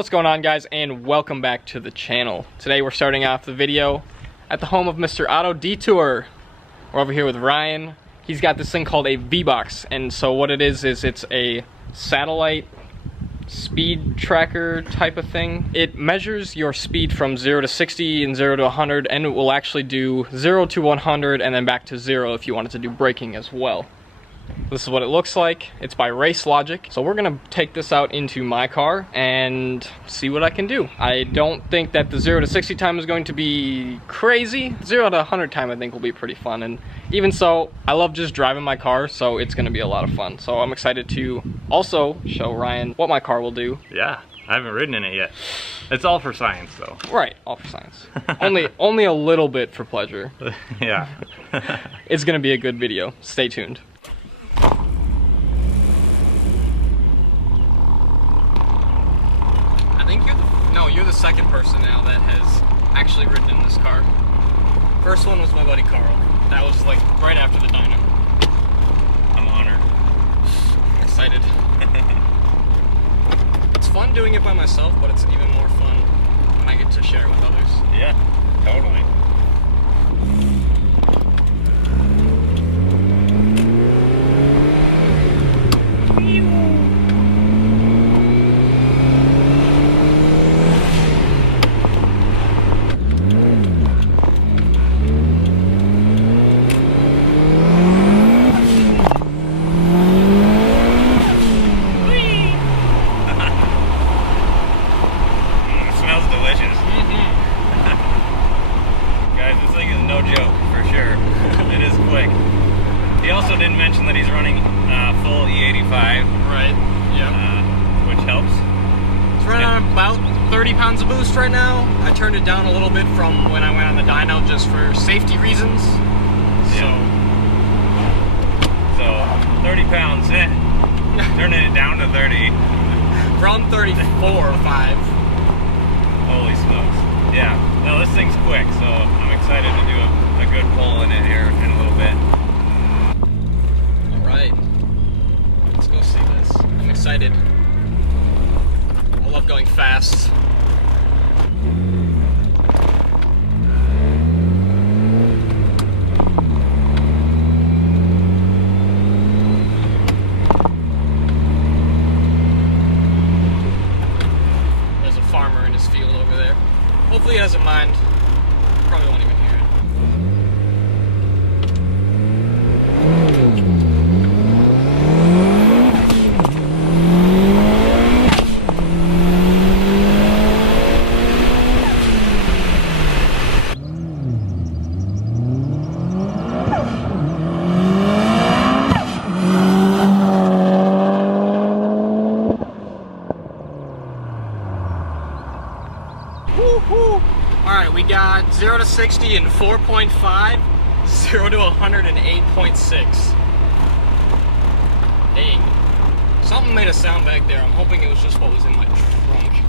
What's going on, guys, and welcome back to the channel. Today we're starting off the video at the home of Mr. Auto Detour. We're over here with Ryan. He's got this thing called a VBox, and so what it is it's a satellite speed tracker type of thing. It measures your speed from 0 to 60 and 0 to 100, and it will actually do 0 to 100 and then back to 0 if you wanted to do braking as well. This is what it looks like. It's by Race Logic. So we're gonna take this out into my car and see what I can do. I don't think that the 0 to 60 time is going to be crazy. 0 to 100 time I think will be pretty fun, and even so, I love just driving my car, so it's gonna be a lot of fun. So I'm excited to also show Ryan what my car will do. Yeah, I haven't ridden in it yet. It's all for science though. Right, all for science. only a little bit for pleasure. Yeah. It's gonna be a good video. Stay tuned. I think you're the second person now that has actually ridden in this car. First one was my buddy Carl. That was like right after the dyno. I'm honored. Excited. It's fun doing it by myself, but it's even more fun when I get to share it with others. Yeah, totally. He also didn't mention that he's running full E85. Right, yeah. Which helps. It's running on about 30 pounds of boost right now. I turned it down a little bit from when I went on the dyno just for safety reasons. So 30 pounds, turning it down to 30. From 34 or 5. Holy smokes. Yeah, no, this thing's quick, so I'm excited to do a good pull in it here in a little bit. Alright, let's go see this. I'm excited. I love going fast. There's a farmer in his field over there. Hopefully he doesn't mind. Probably won't even hear it. Alright, we got 0 to 60 in 4.5, 0 to 100 in 8.6. Dang. Something made a sound back there. I'm hoping it was just what was in my trunk.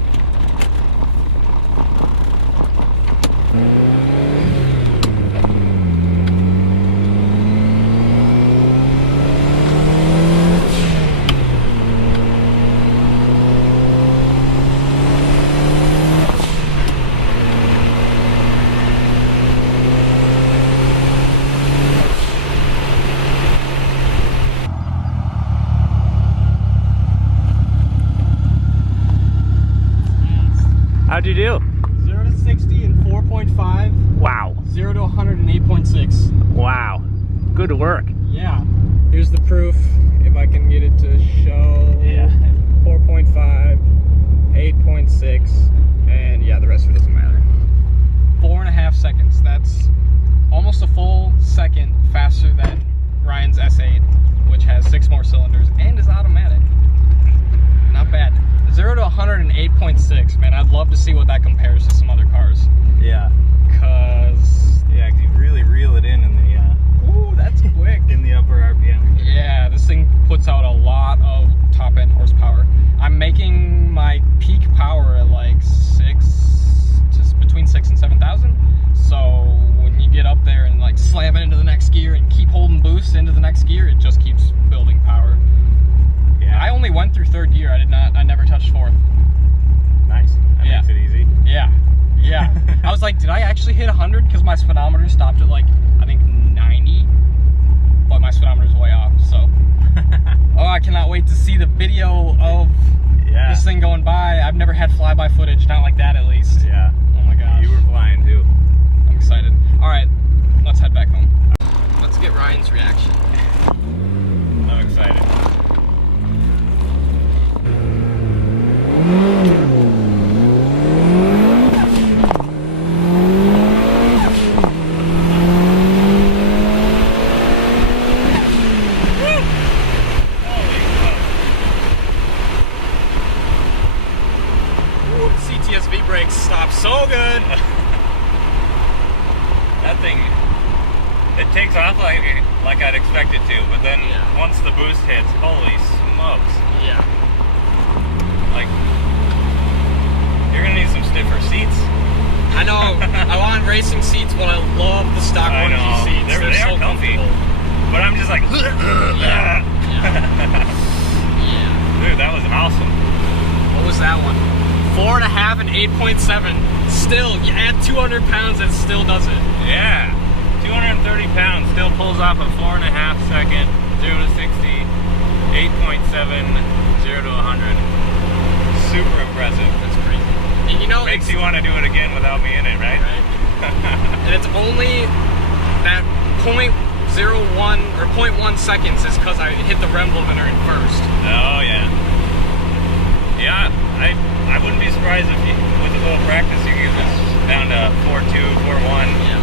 How'd you do? 0 to 60 in 4.5. Wow. 0 to 100 in 8.6. Wow. Good work. Yeah. Here's the proof, if I can get it to show. Yeah. 4.5, 8.6, and yeah, the rest of it doesn't matter. 4.5 seconds. That's almost a full second faster than Ryan's S8, which has 6 more cylinders and is automatic. Not bad. 0 to 100 in 8.6, man. I'd love to see what that compares to some other cars. Yeah. Cause yeah, you really reel it in the ooh, that's quick. in the upper RPM. Yeah, this thing puts out a lot of top end horsepower. I'm making my peak power at like between 6,000 and 7,000. So when you get up there and like slam it into the next gear and keep holding boost into the next gear, it just keeps building power. Yeah. I only went through third gear. I never touched fourth. Nice. Nice. That makes it easy. Yeah. Yeah. I was like, did I actually hit 100? Because my speedometer stopped at like, I think 90. But my speedometer's way off, so. Oh, I cannot wait to see the video of this thing going by. I've never had flyby footage, not like that at least. Yeah. Oh my gosh. You were flying too. I'm excited. All right, let's head back home. Let's get Ryan's reaction. I'm excited. CTSV brakes stop so good. That thing, it takes off like I'd expect it to, but then once the boost hits, holy smokes. Yeah. Like, you're gonna need some stiffer seats. I know. I want racing seats, but I love the stock I 1G know. seats. They so are comfy. comfortable. But I'm just like, Yeah. Dude, that was awesome. What was that one? 4.5 and 8.7. Still, you add 200 pounds, it still does it. Yeah. 230 pounds still pulls off a 4.5 second 0 to 60, 8.7, 0 to 100. Super impressive. That's crazy. And you know, makes you want to do it again without me in it, right? And it's only that 0.01 or 0.1 seconds is because I hit the rem limiter in first. Oh yeah. Yeah, I wouldn't be surprised if you, with a little practice, you get this down to 4.2, 4.1. Yeah.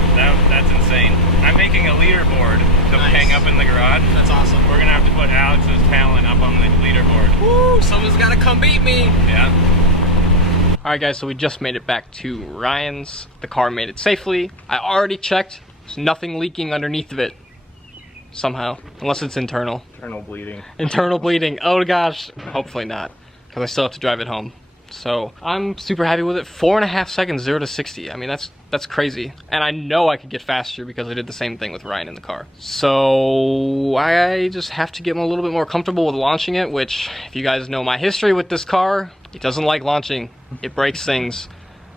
That's insane. I'm making a leaderboard to hang up in the garage. That's awesome. We're gonna have to put Alex's Talon up on the leaderboard. Woo! Someone's gotta come beat me. Yeah. All right, guys. So we just made it back to Ryan's. The car made it safely. I already checked. There's nothing leaking underneath of it. Somehow, unless it's internal. Internal bleeding. Internal bleeding. Oh gosh. Hopefully not, because I still have to drive it home. So I'm super happy with it. 4.5 seconds, 0 to 60. I mean, that's crazy. And I know I could get faster because I did the same thing with Ryan in the car. So I just have to get a little bit more comfortable with launching it, which, if you guys know my history with this car, it doesn't like launching. It breaks things.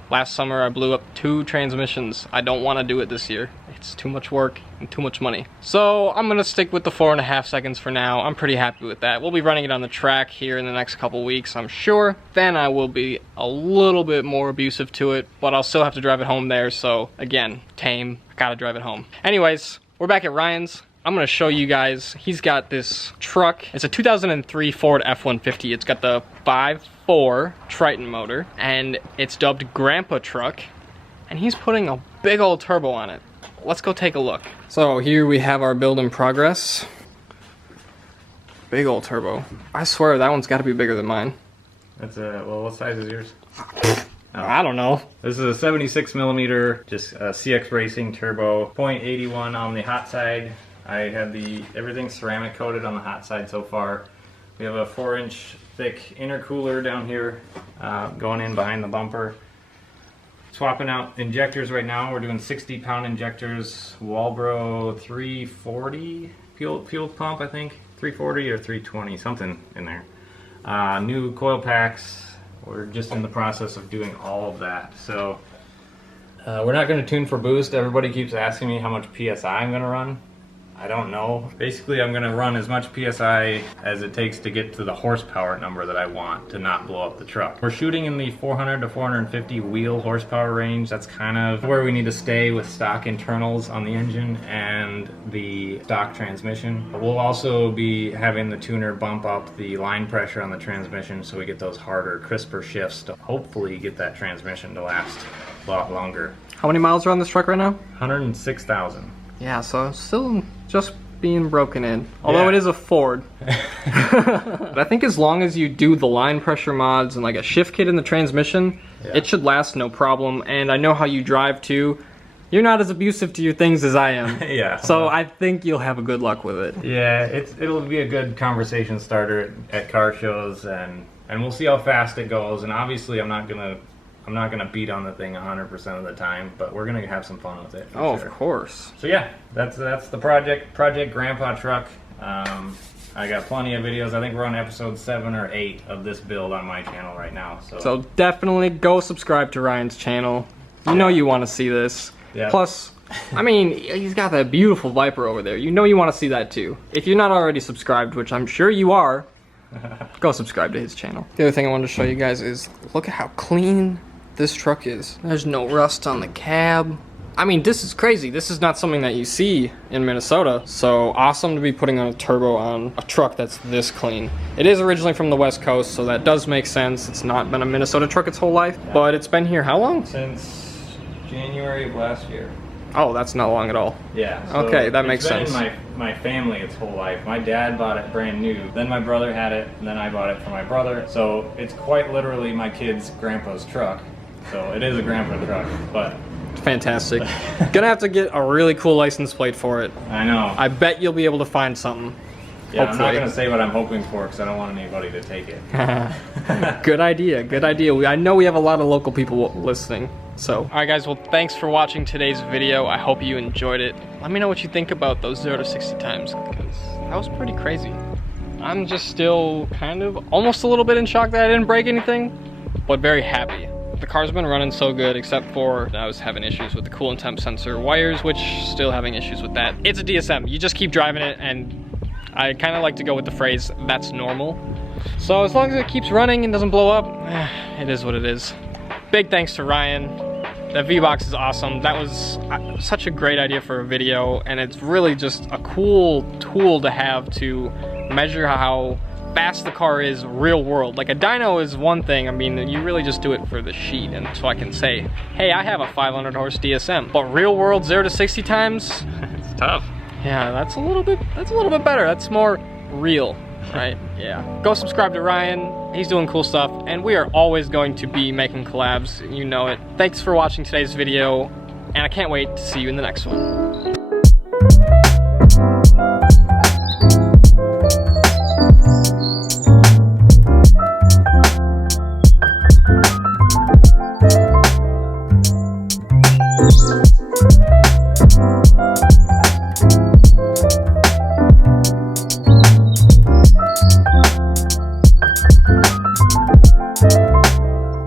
Last summer I blew up 2 transmissions. I don't want to do it this year. It's too much work and too much money. So I'm gonna stick with the 4.5 seconds for now. I'm pretty happy with that. We'll be running it on the track here in the next couple weeks, I'm sure. Then I will be a little bit more abusive to it, but I'll still have to drive it home there. So again, tame, I gotta drive it home. Anyways, we're back at Ryan's. I'm gonna show you guys, he's got this truck. It's a 2003 Ford F-150. It's got the 5.4 Triton motor, and it's dubbed Grandpa Truck, and he's putting a big old turbo on it. Let's go take a look. So here we have our build in progress. Big old turbo. I swear that one's gotta be bigger than mine. That's well, what size is yours? I don't know. This is a 76 millimeter, just a CX Racing turbo, 0.81 on the hot side. I have everything ceramic coated on the hot side so far. We have a 4-inch thick intercooler down here going in behind the bumper. Swapping out injectors right now. We're doing 60-pound injectors, Walbro 340 fuel pump, I think. 340 or 320, something in there. New coil packs. We're just in the process of doing all of that. So we're not going to tune for boost. Everybody keeps asking me how much PSI I'm going to run. I don't know. Basically, I'm going to run as much PSI as it takes to get to the horsepower number that I want to not blow up the truck. We're shooting in the 400 to 450 wheel horsepower range. That's kind of where we need to stay with stock internals on the engine and the stock transmission. We'll also be having the tuner bump up the line pressure on the transmission so we get those harder, crisper shifts to hopefully get that transmission to last a lot longer. How many miles are on this truck right now? 106,000. Yeah, so it's still just being broken in. Although it is a Ford. But I think as long as you do the line pressure mods and like a shift kit in the transmission, it should last no problem. And I know how you drive too. You're not as abusive to your things as I am. Yeah. So I think you'll have a good luck with it. Yeah, it'll be a good conversation starter at car shows, and we'll see how fast it goes. And obviously I'm not gonna beat on the thing 100% of the time, but we're gonna have some fun with it. Oh, sure. Of course. So yeah, that's the Project Grandpa Truck. I got plenty of videos. I think we're on episode 7 or 8 of this build on my channel right now. So definitely go subscribe to Ryan's channel. You know you want to see this. Yeah. Plus, I mean, he's got that beautiful Viper over there. You know you want to see that too. If you're not already subscribed, which I'm sure you are, go subscribe to his channel. The other thing I wanted to show you guys is, look at how clean this truck is. There's no rust on the cab. I mean, this is crazy. This is not something that you see in Minnesota. So awesome to be putting on a turbo on a truck that's this clean. It is originally from the West Coast, so that does make sense. It's not been a Minnesota truck its whole life, but it's been here how long? Since January of last year. Oh, that's not long at all. Yeah. So okay, that makes sense. It's been in my family its whole life. My dad bought it brand new. Then my brother had it, and then I bought it for my brother. So it's quite literally my kid's grandpa's truck. So it is a grandpa truck, but... Fantastic. Gonna have to get a really cool license plate for it. I know. I bet you'll be able to find something. Yeah, hopefully. I'm not gonna say what I'm hoping for because I don't want anybody to take it. Good idea, good idea. I know we have a lot of local people listening, so. All right guys, well thanks for watching today's video. I hope you enjoyed it. Let me know what you think about those 0 to 60 times, because that was pretty crazy. I'm just still kind of, almost a little bit in shock that I didn't break anything, but very happy. The car's been running so good, except for I was having issues with the coolant temp sensor wires, which still having issues with that. It's a DSM, you just keep driving it, and I kind of like to go with the phrase, that's normal. So as long as it keeps running and doesn't blow up, it is what it is. Big thanks to Ryan. That VBox is awesome. That was such a great idea for a video, and it's really just a cool tool to have to measure how fast the car is real world. Like a dyno is one thing, I mean, you really just do it for the sheet, and so I can say, hey, I have a 500 horse DSM. But real world 0 to 60 times, It's tough. yeah, that's a little bit better. That's more real, right? Yeah. Go subscribe to Ryan. He's doing cool stuff, and we are always going to be making collabs, you know it. Thanks for watching today's video, and I can't wait to see you in the next one.